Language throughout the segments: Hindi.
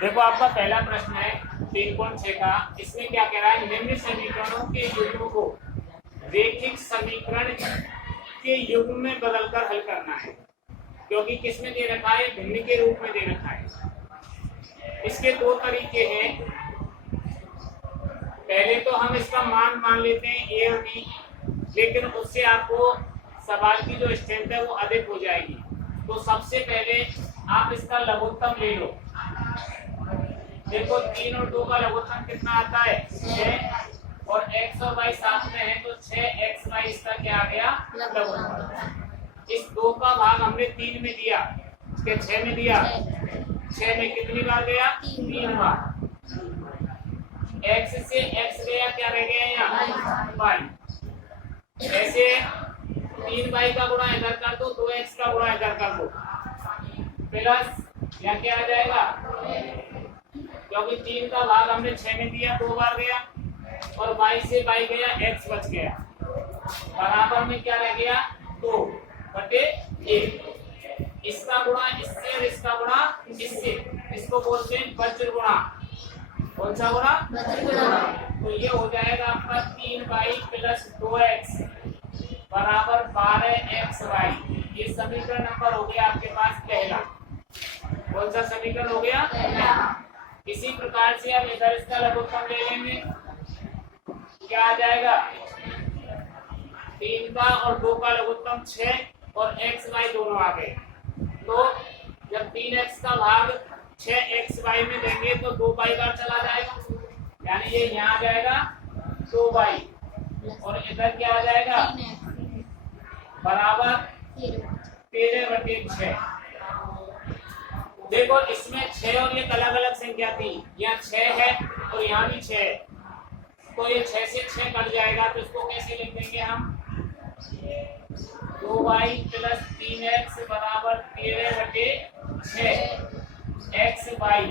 देखो आपका पहला प्रश्न है 3.6 का। इसमें क्या कह रहा है, निम्न समीकरणों के युग्म को रैखिक समीकरण के युग्म में बदलकर हल करना है। क्योंकि किसमें दे रखा है, भिन्न के रूप में दे रखा है। इसके दो तरीके हैं। पहले तो हम इसका मान लेते हैं ए और बी, लेकिन उससे आपको सवाल की जो स्ट्रेंथ है वो अधिक हो जाएगी। तो सबसे पहले आप इसका लघुत्तम ले लो। देखो 3 और 2 का लघुत्तम कितना आता है, 6, और x और y साथ में है तो 6xy इसका क्या आ गया, लघुत्तम। इस 2 का भाग हमने 3 में दिया, इसके 6 में दिया। 6 में कितनी बार गया, 3 बार। x से x गया, क्या रह गया यहाँ, y। ऐसे 3y का गुणा इधर कर दो, 2x का गुणा इधर कर दो, प्लस यहाँ क्या आ जाएगा, क्योंकि 3 का भाग हमने 6 में दिया, 2 बार गया, और y से y गया, x बच गया। बराबर में क्या रह गया, 2/1। इसका गुणा इससे और इसका गुणा इससे, इसको बोलते हैं वज्र गुणा। कौन सा गुणा, वज्र गुणा। तो ये हो जाएगा आपका 3y + 2x बराबर 12xy। ये समीकरण नंबर हो गया आपके पास पहला। कौन सा समीकरण हो गया, पहला। इसी प्रकार से हम इधर इसका लघुत्तम ले लेंगे, क्या आ जाएगा, 3 का और 2 का लघुत्तम 6 और x y दोनों आ गए। तो जब 3x का भाग 6xy में देंगे तो 2y बार चला जाएगा, यानी ये यहाँ आ जाएगा 2y, और इधर क्या आ जाएगा, बराबर 13/6। देखो इसमें 6 और ये अलग अलग संख्या थी, यहाँ 6 है और यहाँ भी 6 है, तो ये 6 से 6 कट जाएगा। तो इसको कैसे लिख देंगे हम, 2y + 3x बराबर 13/6 xy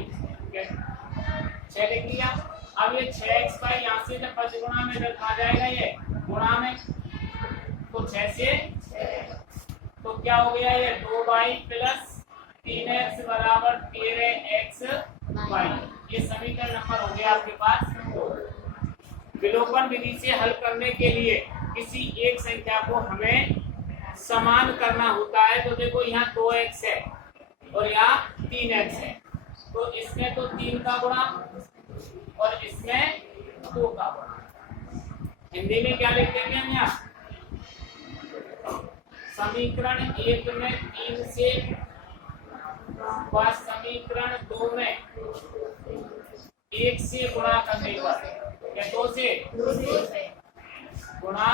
6 लिख दिया। अब ये 6xy यहाँ से जब पचगुणा में आ जाएगा, ये गुणा में, तो 6 से तो क्या हो गया, ये 2y + 3x बराबर 13xy। ये समीकरण नंबर हो गया आपके पास। विलोपन विधि से हल करने के लिए किसी एक संख्या को हमें समान करना होता है। तो देखो यहाँ 2x है और यहाँ 3x है, तो इसमें तो 3 का गुणा और इसमें 2 का गुणा। हिंदी में क्या लिख देंगे हम यहाँ, समीकरण 1 में 3 से व समीकरण 2 में 1 से गुणा करने पर, या 2 से गुणा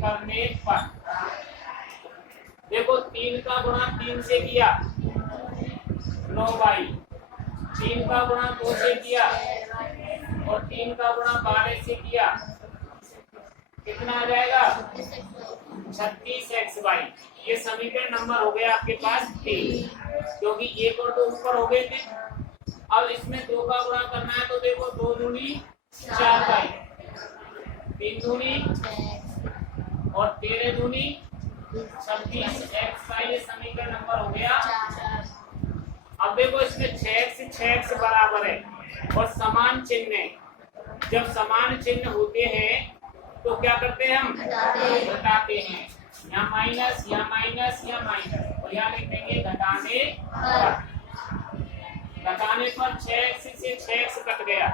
करने पर, देखो 3 का गुणा 3 से किया 9y, 3 का गुणा 2 से किया और 3 का गुणा 12 से किया, कितना आ जाएगा, 36xy। ये समीकरण नंबर हो गया आपके पास 3, क्योंकि 1 और 2 ऊपर हो गए थे। अब इसमें 2 का गुणा करना है, तो देखो 2 दूनी 4y, 3 दूनी और 13 दूनी 26xy। ये समीकरण नंबर हो गया। अब देखो इसमें 6x बराबर है और समान चिन्ह है। जब समान चिन्ह होते हैं तो क्या करते हैं हम, घटाते हैं। यहाँ माइनस, यहाँ माइनस, यहाँ माइनस, और यहाँ लिख देंगे घटाने पर। घटाने पर 6x से 6x कट गया।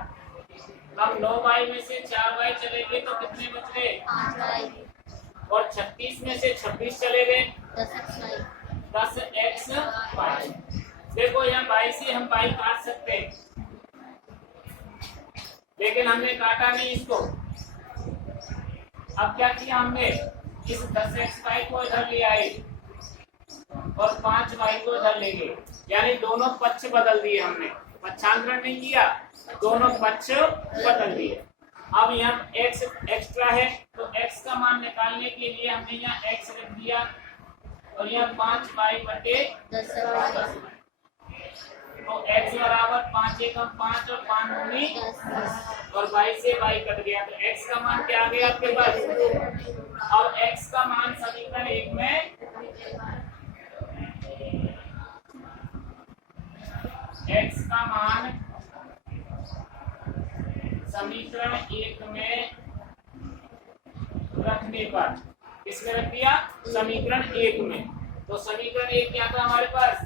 अब 9y में से 4y चले गए तो कितने बच गए, 5y, और 36 में से 26 चले गए 10xy। देखो यहाँ y से हम y काट सकते हैं, लेकिन हमने काटा नहीं इसको। अब क्या किया हमने, इस 10xy को इधर ले आए और 5y को इधर ले गए, यानी दोनों पक्ष बदल दिए हमने, पक्षांतरण नहीं किया, दोनों पक्ष बदल दिए। अब यहाँ x एक्स्ट्रा है तो x का मान निकालने के लिए हमने यहाँ x रख दिया और यहाँ 5y/10। तो x बराबर 5 एकम 5 और 5 दूनी 10 और y से y कट गया तो x का मान क्या आ गया आपके पास। अब x का मान समीकरण 1 में x का मान समीकरण 1 में रखने पर किसमें रख दिया समीकरण 1 में। तो समीकरण 1 क्या था हमारे पास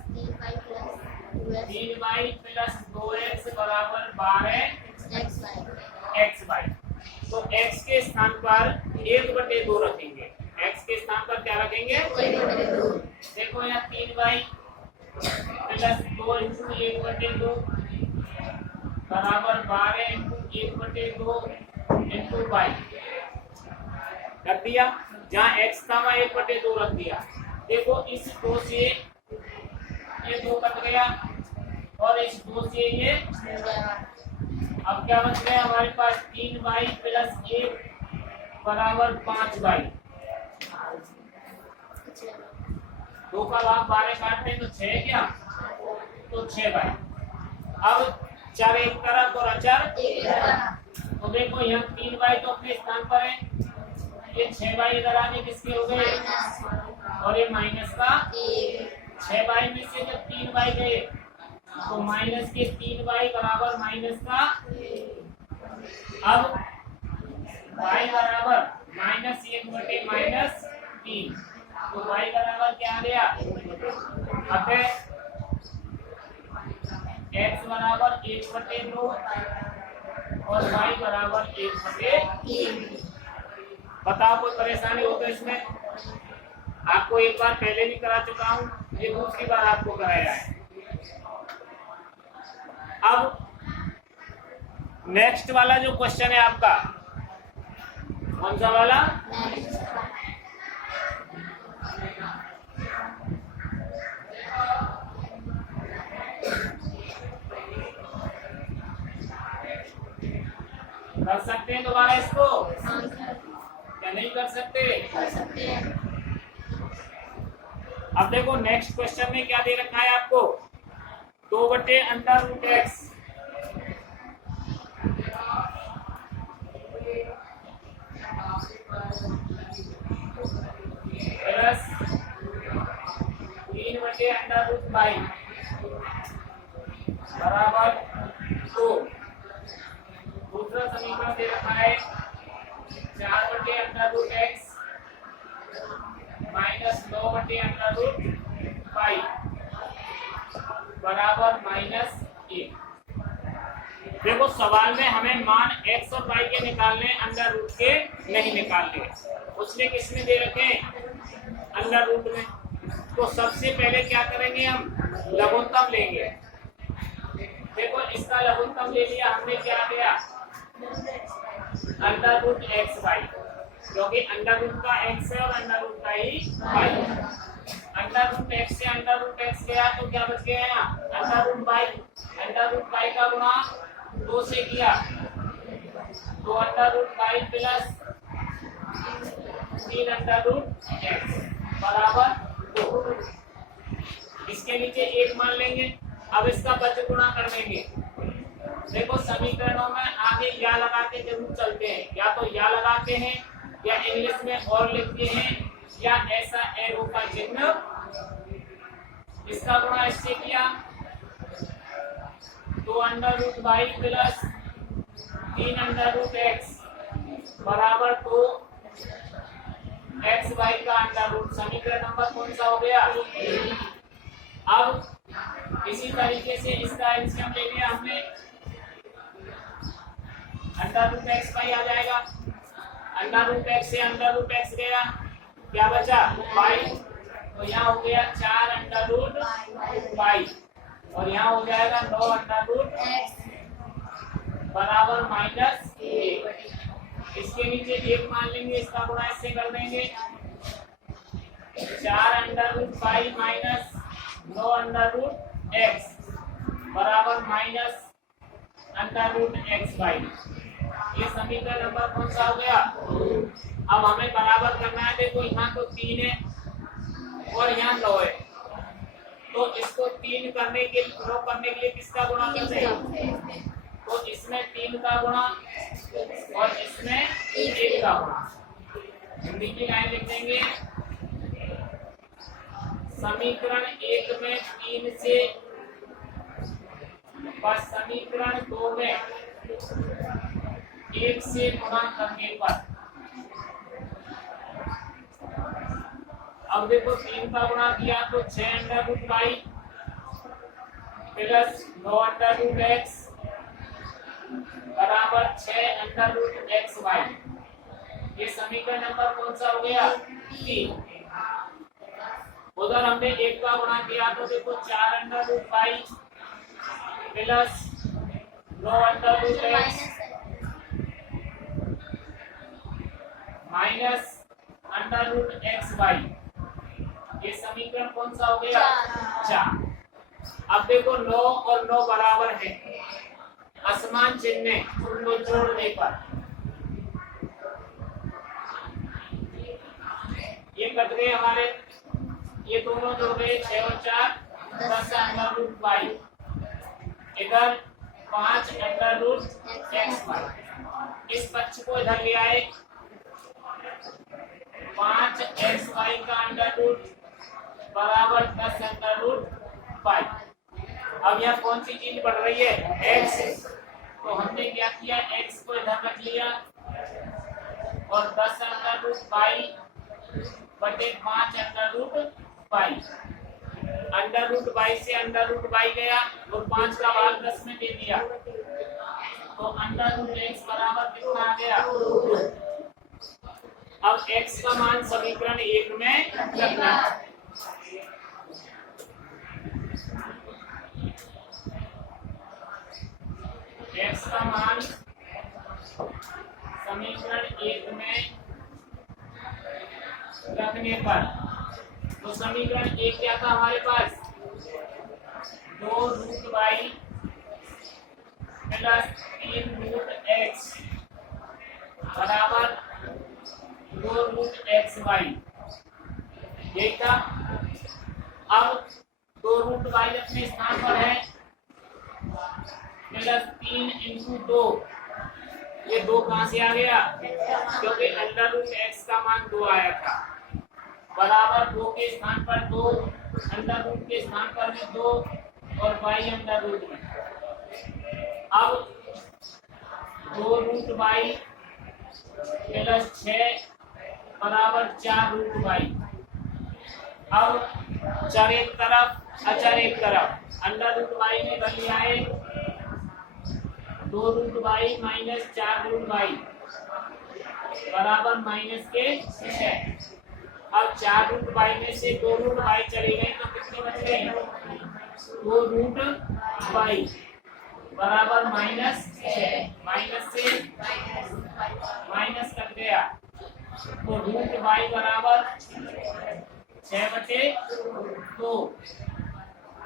3y प्लस 2x बराबर 12xy। तो x के स्थान पर 1/2 रखेंगे। x के स्थान पर क्या रखेंगे 1/2। देखो यहाँ 3y प्लस 2 इंटू 1/2 बराबर 12 इंटू 1/2 इंटू y रख दिया। जहाँ x था वहाँ 1/2 रख दिया। देखो इस 2 से ये 2 कट गया और इस 2 से ये अब क्या बच गया हमारे पास 3y प्लस 1 बराबर 5y। 2 का भाग 12 काटते तो 6 क्या तो 6y। अब चर एक तरफ और अचर तो देखो यहाँ 3y तो अपने स्थान पर है, ये 6y इधर आने किसके हो गए और ये माइनस का 6y में से जब 3y गए तो माइनस के 3y बराबर माइनस का। अब y बराबर -1/-3 तो y बराबर क्या आ गया अतः x बराबर 1/2 और y बराबर 1/3। बताओ कोई परेशानी हो तो इसमें। आपको एक बार पहले भी करा चुका हूं, ये दूसरी बार आपको कराया है। अब नेक्स्ट वाला जो क्वेश्चन है आपका कौन सा वाला कर सकते हैं दोबारा इसको या नहीं कर सकते। अब देखो नेक्स्ट क्वेश्चन में क्या दे रखा है आपको 2/√x प्लस 3/√y बराबर 2। दूसरा समीकरण दे रखा है 4/√x माइनस 9/√y बराबर -1। देखो सवाल में हमें मान x और y के निकालने अंडर रूट के नहीं निकालने, उसने किसमें दे रखे अंडर रूट में। तो सबसे पहले क्या करेंगे हम लघुत्तम लेंगे। देखो इसका लघुत्तम ले लिया हमने क्या गया √xy क्योंकि अंडर रूट का x है और अंडर रूट का ही y। √x से √x गया तो क्या बच गया यहाँ √y का गुणा 2 से किया तो √y प्लस 3√x बराबर 2। इसके नीचे 1 मान लेंगे। अब इसका बच गुणा कर देंगे। देखो समीकरणों में आगे या लगा के जरूर चलते हैं, या तो या लगाते हैं या इंग्लिश में और लिखते हैं या ऐसा एरो का चिन्ह। इसका गुणा इससे किया तो √y प्लस 3√x बराबर 2 xy का अंडर रूट। समीकरण नंबर कौन सा हो गया। अब इसी तरीके से इसका एलसीएम ले लिया हमने √xy आ जाएगा। √x से √x गया क्या बचा y तो यहाँ हो गया 4√y और यहाँ हो जाएगा 9√x बराबर -1। इसके नीचे 1 मान लेंगे, इसका गुणा इससे कर देंगे 4√y माइनस 9√x बराबर -√xy। ये समीकरण नंबर कौन सा हो गया। अब हमें बराबर करना है। देखो यहाँ तो 3 है और यहाँ 9 है तो इसको 3 करने के लिए किसका गुणा कर दें? तो इसमें 3 का गुणा और इसमें 1 का गुणा। हिंदी की लाइन लिख देंगे, समीकरण 1 में 3 से व समीकरण 2 में 1 से गुणा करने पर। अब देखो 3 का गुणा किया तो 6 under root y plus 9 under root x बराबर 6 अंडर रूट एक्स वाई। ये समीकरण नंबर कौन सा हो गया? 3। उधर हमने 1 का गुणा किया तो देखो 4 under root y plus 9 under root x minus under root x y. ये समीकरण कौन सा हो गया? 4। अब देखो 9 और 9 बराबर है, असमान चिन्ह उनको जोड़ने पर ये कट गए हमारे, ये दोनों जोड़ गए 6 और 4 10 अंडर रूट वाई, इधर 5 अंडर रूट एक्स वाई। इस पक्ष को इधर ले आए, 5 एक्स वाई का अंडर रूट बराबर 10 अंडर रूट वाई। अब यहाँ कौन सी चीज बढ़ रही है? एक्स। तो हमने क्या किया, एक्स को इधर रख लिया और 10 अंडर रूट वाई बटे 5 under root y. Under root y से अंडर रूट वाई गया और 5 का भाग 10 में दे दिया, तो अंडर रूट एक्स बराबर कितना आ गया? 2। अब x का मान समीकरण 1 में रखना है। x का मान समीकरण 1 में रखने पर, तो समीकरण 1 क्या था हमारे पास? 2 root y plus 3 root x बराबर 2 रूट एक्स वाई, यही था। अब 2 रूट वाई अपने स्थान पर है, प्लस 3 इंटू 2, ये 2 कहां से आ गया? क्योंकि अंडर रूट एक्स का मान 2 आया था, बराबर 2 के स्थान पर 2, अंडर रूट के स्थान पर भी 2 और वाई अंडर रूट में। अब 2 रूट वाई प्लस 6 बराबर 4 रूट वाई। अब चर एक तरफ अचर एक तरफ, अंडर रूट वाई में इधर ले आए, 2 root y minus 4 root y बराबर माइनस के 6। अब 4 रूट वाई में से 2 रूट वाई चले गए तो कितने बच गए? 2 रूट वाई बराबर माइनस 6, माइनस से माइनस कट गया, तो रूट वाई बराबर 6 बटे 2,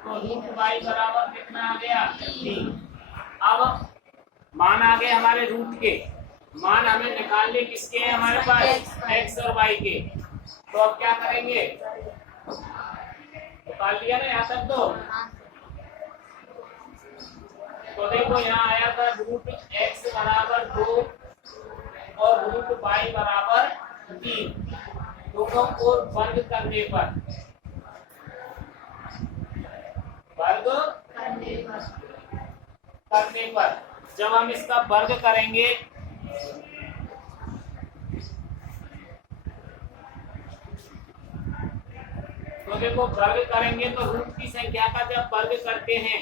तो रूट वाई बराबर कितना आ गया? 3। अब मान आ गए हमारे रूट के, मान हमें निकालने किसके हैं हमारे पास? एक्स और वाई के। तो अब क्या करेंगे? निकाल लिया ना यहाँ तक तो देखो यहाँ आया था रूट एक्स बराबर 2 और रूट वाई बराबर 3, दोनों को वर्ग करने पर, वर्ग करने पर जब हम इसका वर्ग करेंगे तो देखो वर्ग करेंगे तो रूट की संख्या का जब वर्ग करते हैं,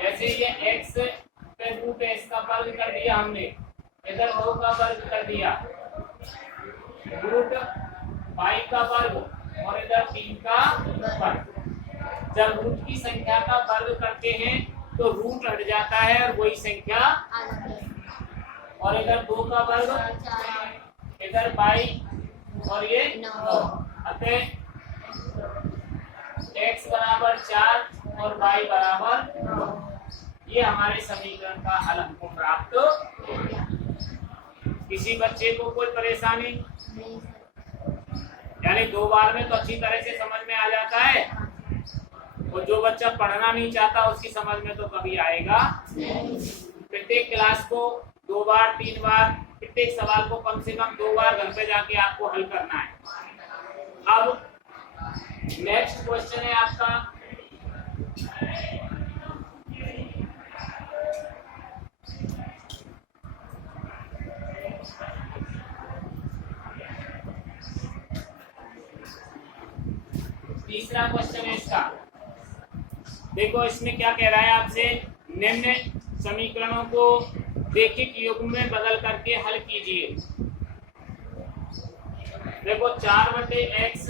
जैसे ये x पे रूट है, इसका वर्ग कर दिया हमने, इधर 2 का वर्ग कर दिया, रूट y का वर्ग और इधर 3 का वर्ग। जब रूट की संख्या का वर्ग करते हैं तो रूट हट जाता है और वही संख्या, और इधर 2 का वर्ग, इधर y और ये 9, अतः x बराबर 4 और y बराबर 9। ये हमारे समीकरण का हल हमको प्राप्त हो गया। किसी बच्चे को कोई परेशानी? यानी 2 बार में तो अच्छी तरह से समझ में आ जाता है। और जो बच्चा पढ़ना नहीं चाहता उसकी समझ में तो कभी आएगा नहीं। प्रत्येक क्लास को 2 बार 3 बार प्रत्येक सवाल को कम से कम 2 बार घर पे जाके आपको हल करना है। अब नेक्स्ट क्वेश्चन है आपका तीसरा क्वेश्चन है इसका। देखो इसमें क्या कह रहा है आपसे, निम्न समीकरणों को रैखिक युग्म में बदल करके हल कीजिए। देखो 4/x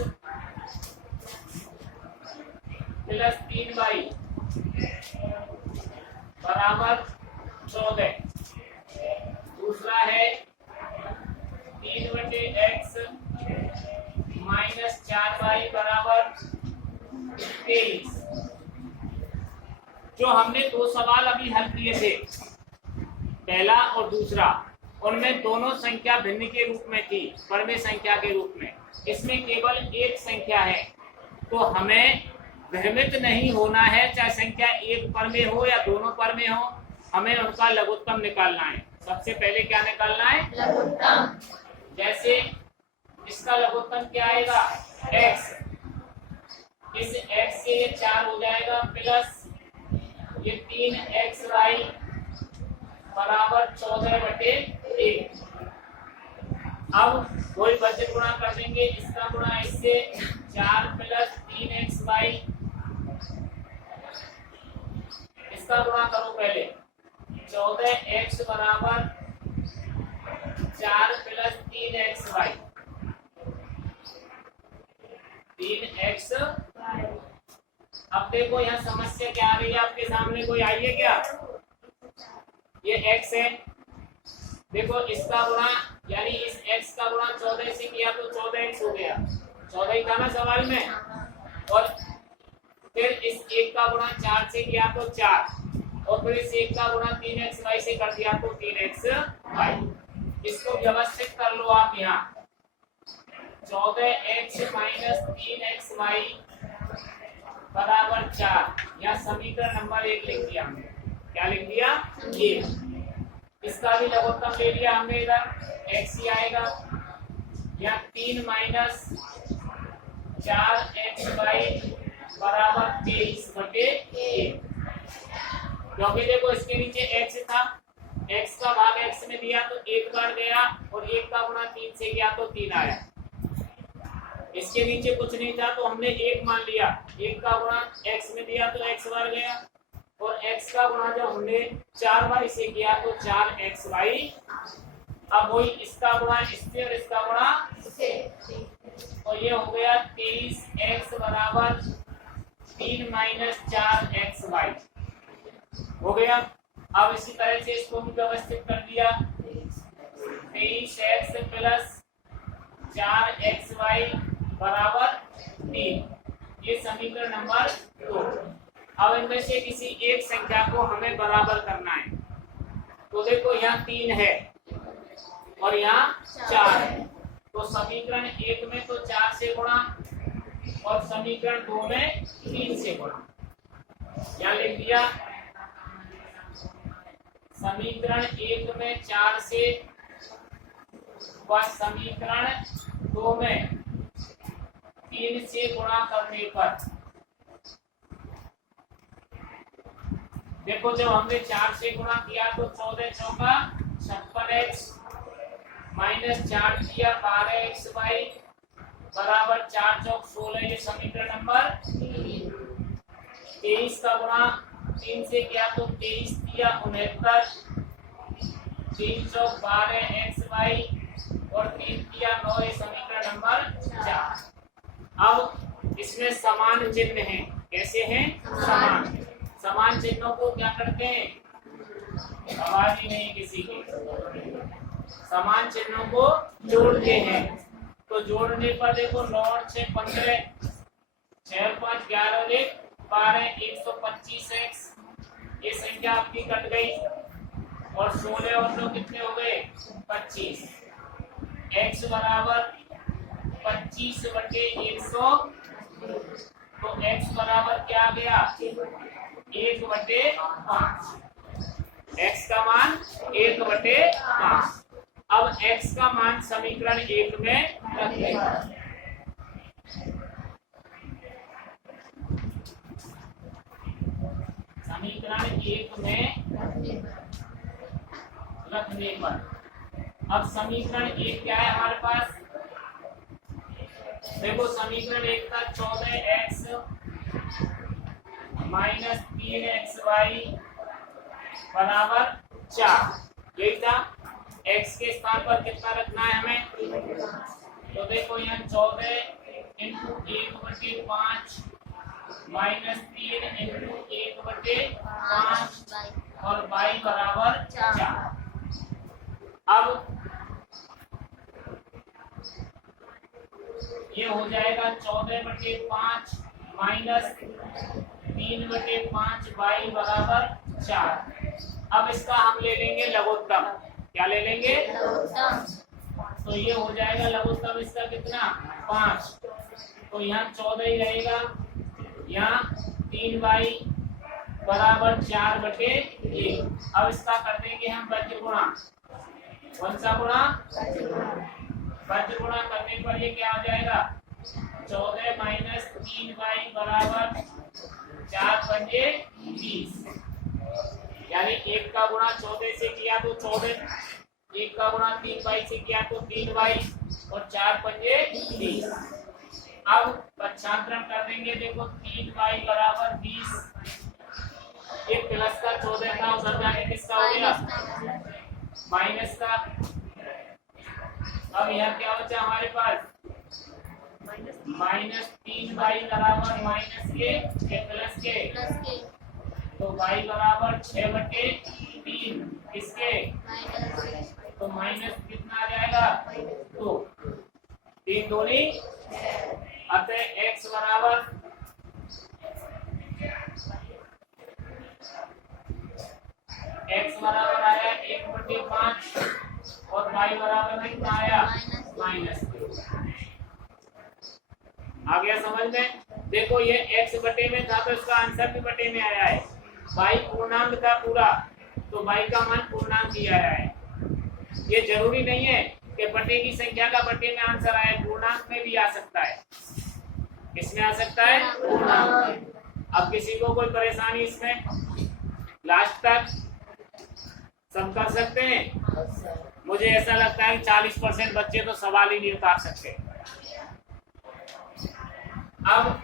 प्लस 3y बराबर 14। दूसरा है 3/x माइनस 4y बराबर 23। जो हमने 2 सवाल अभी हल किए थे, पहला और दूसरा, उनमें दोनों संख्या भिन्न के रूप में थी, परमेय संख्या के रूप में। इसमें केवल एक संख्या है, तो हमें भ्रमित नहीं होना है, चाहे संख्या एक परमेय हो या दोनों परमेय हो, हमें उनका लघुत्तम निकालना है। सबसे पहले क्या निकालना है? लघुत्तम। जैसे इसका लघुत्तम क्या आएगा? x। इस x से ये 4 हो जाएगा प्लस ये 3xy बराबर 14/1। अब वही बचत गुणा कर देंगे, इसका गुणा इससे 4 प्लस 3xy, इसका गुणा करो पहले 14x बराबर 4 प्लस 3xy 3x। अब देखो यहाँ समस्या क्या आ रही है आपके सामने, कोई आई है क्या? ये x है, देखो इसका गुणा यानी इस x का गुणा 14 से किया तो 14x हो गया, 14 ही था ना सवाल में। और फिर इस 1 का गुणा 4 से किया तो 4, और फिर इस 1 का गुणा 3xy से कर दिया तो 3xy। इसको व्यवस्थित कर लो आप। यहाँ 14x माइनस 3xy बराबर 4, या समीकरण नंबर 1 लिख दिया हमने। क्या लिख दिया? ये। इसका भी लघुत्तम ले लिया हमने, इधर x ही आएगा, या 3 माइनस 4xy बराबर 23/1। क्योंकि देखो इसके नीचे x था, x का भाग x में दिया तो 1 बार गया, और 1 का गुणा 3 से किया तो 3 आया। इसके नीचे कुछ नहीं था तो हमने 1 मान लिया, 1 का गुणा x में दिया तो x बार गया, और x का गुणा जब हमने 4y से किया तो 4xy। अब वही इसका गुणा इससे और इसका गुणा इससे, तो ये हो गया 23x बराबर 3 माइनस 4xy हो गया। अब इसी तरह से इसको भी व्यवस्थित कर दिया, 23x प्लस 4xy बराबर 3। ये समीकरण नंबर 2। अब इनमें से किसी एक संख्या को हमें बराबर करना है। तो देखो यहाँ 3 है और यहाँ 4 है, तो समीकरण 1 में तो 4 से गुणा, और समीकरण 2 में 3 से गुणा। यहाँ लिख दिया समीकरण 1 में 4 से, व समीकरण 2 में 3 से गुणा करने पर, देखो जब हमने 4 से गुणा किया तो 14 चौका 56x माइनस 4 किया 12xy बराबर 4 चौक 16। ये समीकरण नंबर 23 का गुणा 3 से किया तो 23 दिया 69, 3 चौक 12xy और 3 किया 9। ये समीकरण नंबर 4। अब इसमें समान चिन्ह हैं। कैसे हैं? समान। समान चिन्हों को क्या करते हैं? आवाज ही नहीं किसी की। समान चिन्हों को जोड़ते हैं। तो जोड़ने पर देखो 9 और 6 15, 6 और 5 11 और 1 12, 125x। ये संख्या आपकी कट गई, और 16 और 2 कितने हो गए? 25। x बराबर 25/100। तो x बराबर क्या आ गया 1/5। x का मान 1/5। अब x का मान समीकरण 1 में रखें। समीकरण 1 में रखने पर अब समीकरण 1 क्या है हमारे पास, देखो समीकरण 1 का 14x माइनस 3xy बराबर 4, यही था। x के स्थान पर कितना रखना है हमें, तो देखो यहाँ 14 इंटू 1/5 माइनस 3 इंटू 1/5 और y बराबर 4। अब ये हो जाएगा 14/5 माइनस 3/5 y बराबर 4। अब इसका हम ले लेंगे लघुत्तम। क्या ले लेंगे, तो ये हो जाएगा लघुत्तम इसका कितना 5, तो यहाँ 14 ही रहेगा, यहाँ 3y बराबर 4/1। अब इसका कर देंगे हम वज्र गुणा, कौन सा गुणा, वज्र गुणा करने पर ये क्या हो जाएगा 14 माइनस 3y बराबर 4×20, यानी 1 का गुणा 14 से किया तो 14, 1 का गुणा 3y से किया तो 3y और 4×20। अब पक्षांतरण कर देंगे, देखो 3y बराबर 20, ये प्लस का 14 था उधर जाके किसका हो गया माइनस का। अब यहाँ क्या बचा हमारे पास माइनस 3y बराबर माइनस के प्लस के, तो y बराबर 6/3 किसके, तो माइनस कितना आ जाएगा 2, 3 दूनी, अतः x बराबर आया 1/5 और y बराबर कितना आया -2। आ गया समझ में। देखो ये x बटे में था तो इसका आंसर भी बटे में आया है, y पूर्णांक था पूरा तो y का मान पूर्णांक दिया है। ये जरूरी नहीं है कि बटे की संख्या का बटे में आंसर आए, पूर्णांक में भी आ सकता है। किसमें आ सकता है, पूर्णांक में। अब किसी को कोई परेशानी इसमें, लास्ट तक सब कर सकते हैं। मुझे ऐसा लगता है कि 40% बच्चे तो सवाल ही नहीं उतार सकते। अब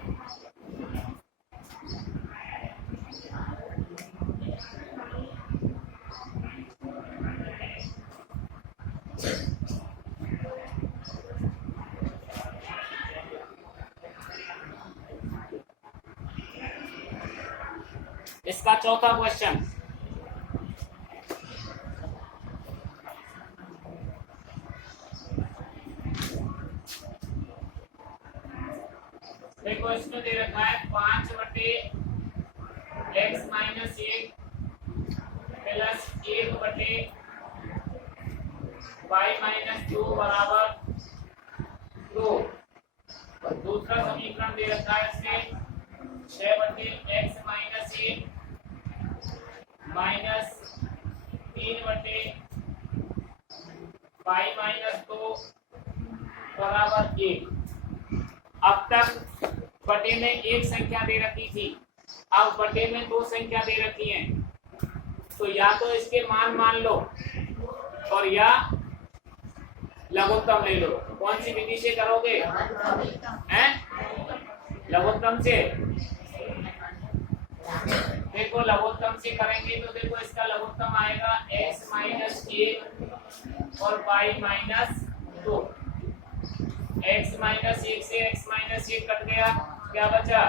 इसका चौथा क्वेश्चन, देखो इसमें दे रखा है 5/x - 1 प्लस 1/y - 2 बराबर 2। दूसरा समीकरण दे रखा है इसमें 6/x - 1 माइनस 3/y - 2 बराबर 1। अब तक बटे में एक संख्या दे रखी थी, अब बटे में 2 संख्या दे रखी है, तो या तो इसके मान लो और या लघुत्तम ले लो। कौन सी विधि से करोगे, हैं लघुत्तम से। देखो लघुत्तम से करेंगे तो देखो इसका लघुत्तम आएगा x - 1 और y - 2। x - 1 से x - 1 कट गया, क्या बचा,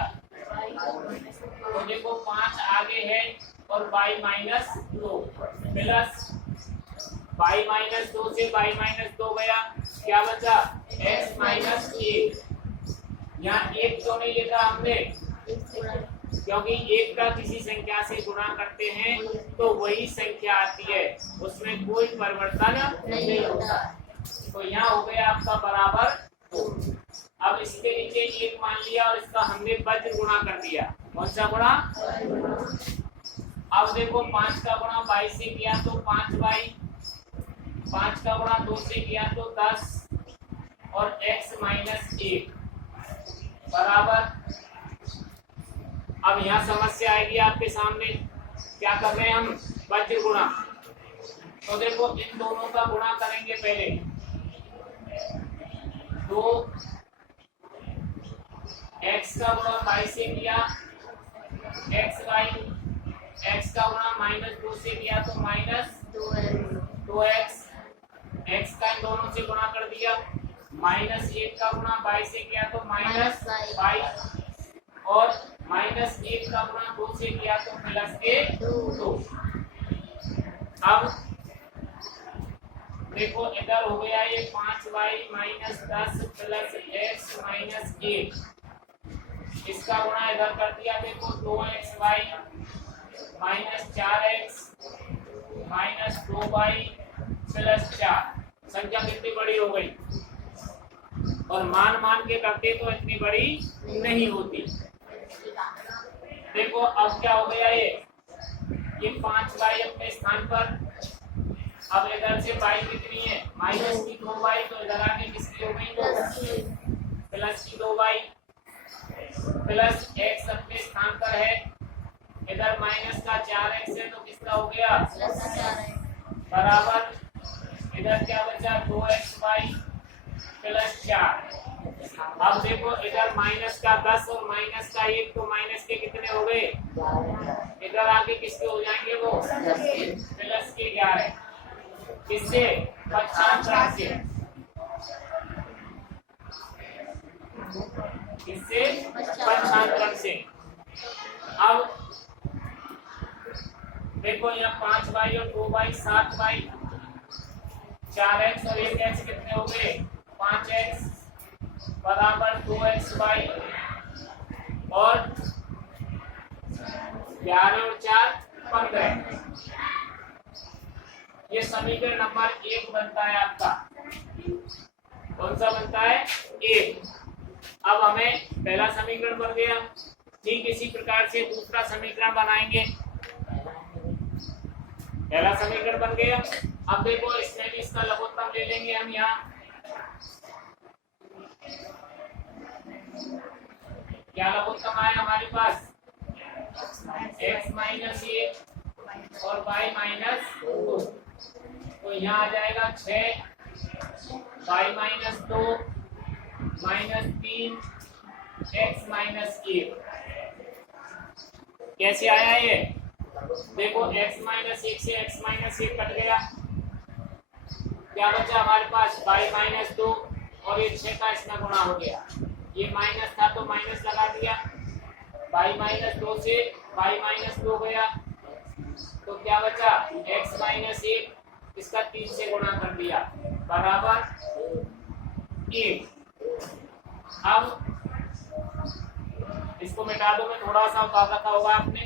तो देखो 5 आगे है और y - 2 प्लस y - 2 से y - 2 गया, क्या बचा x - 1। यहाँ एक क्यों नहीं लिखा हमने, क्योंकि एक का किसी संख्या से गुणा करते हैं तो वही संख्या आती है, उसमें कोई परिवर्तन नहीं होता। तो यहाँ हो गया आपका बराबर 2। अब इसके नीचे एक मान लिया और इसका हमने वज्र गुणा कर दिया। कौन सा गुणा? अब देखो 5 का गुणा 22 से किया तो 5y, 5 का गुणा 2 से किया तो 10 और x माइनस 1 बराबर। अब यहाँ समस्या आएगी आपके सामने, क्या कर रहे हैं हम? वज्र गुणा। तो देखो इन दोनों का गुणा करेंगे पहले। तो x का गुणा 22 से किया xy, x का गुणा -2 से किया तो -2x, x का इन दोनों से गुणा कर दिया। -1 का गुणा 22 से किया तो -5 और -1 का गुणा 2 से किया तो +2। अब देखो इधर हो गया ये 5y -10 + x - 1, इसका गुणा इधर कर दिया। देखो 2xy -4x -2y + 4, संख्या कितनी बड़ी हो गई? और मान के करते तो इतनी बड़ी नहीं होती। देखो अब क्या हो गया, ये 5y अपने स्थान पर। अब इधर से y कितनी है? -2y, तो इधर आके किसकी हो गई? +2y प्लस x अपने स्थान पर है। इधर -4x है तो किसका हो गया? बराबर। इधर क्या बचा? 2xy + 4। अब देखो इधर -10 और -1, तो माइनस के कितने हो गए? इधर आके किसके हो जाएंगे वो? +11। किससे? पक्षांतरण से। किससे? पक्षांतरण से। अब देखो यहाँ 5y और 2y 7y, 4x और 1x कितने हो गए? 5x बराबर 2xy और 11 और 4 15। ये समीकरण नंबर 1 बनता है आपका। कौन सा बनता है? 1। अब हमें पहला समीकरण बन गया। ठीक इसी प्रकार से दूसरा समीकरण बनाएंगे। पहला समीकरण बन गया। अब देखो इसमें भी इसका लघुत्तम ले लेंगे हम। यहाँ क्या लघुत्तम आया हमारे पास? x - 1 और y - 2, तो यहाँ आ जाएगा 6 y - 2 -3 x - 1। कैसे आया ये? देखो x - 1 से x - 1 कट गया, क्या बचा हमारे पास? y - 2 और ये 6 का इसमें गुणा हो गया। ये माइनस था तो माइनस लगा दिया। y - 2 से y - 2 गया तो क्या बचा? x - 1, इसका 3 से गुणा कर दिया बराबर 1। अब इसको मिटा दो। मैं थोड़ा सा उतार रखा होगा आपने।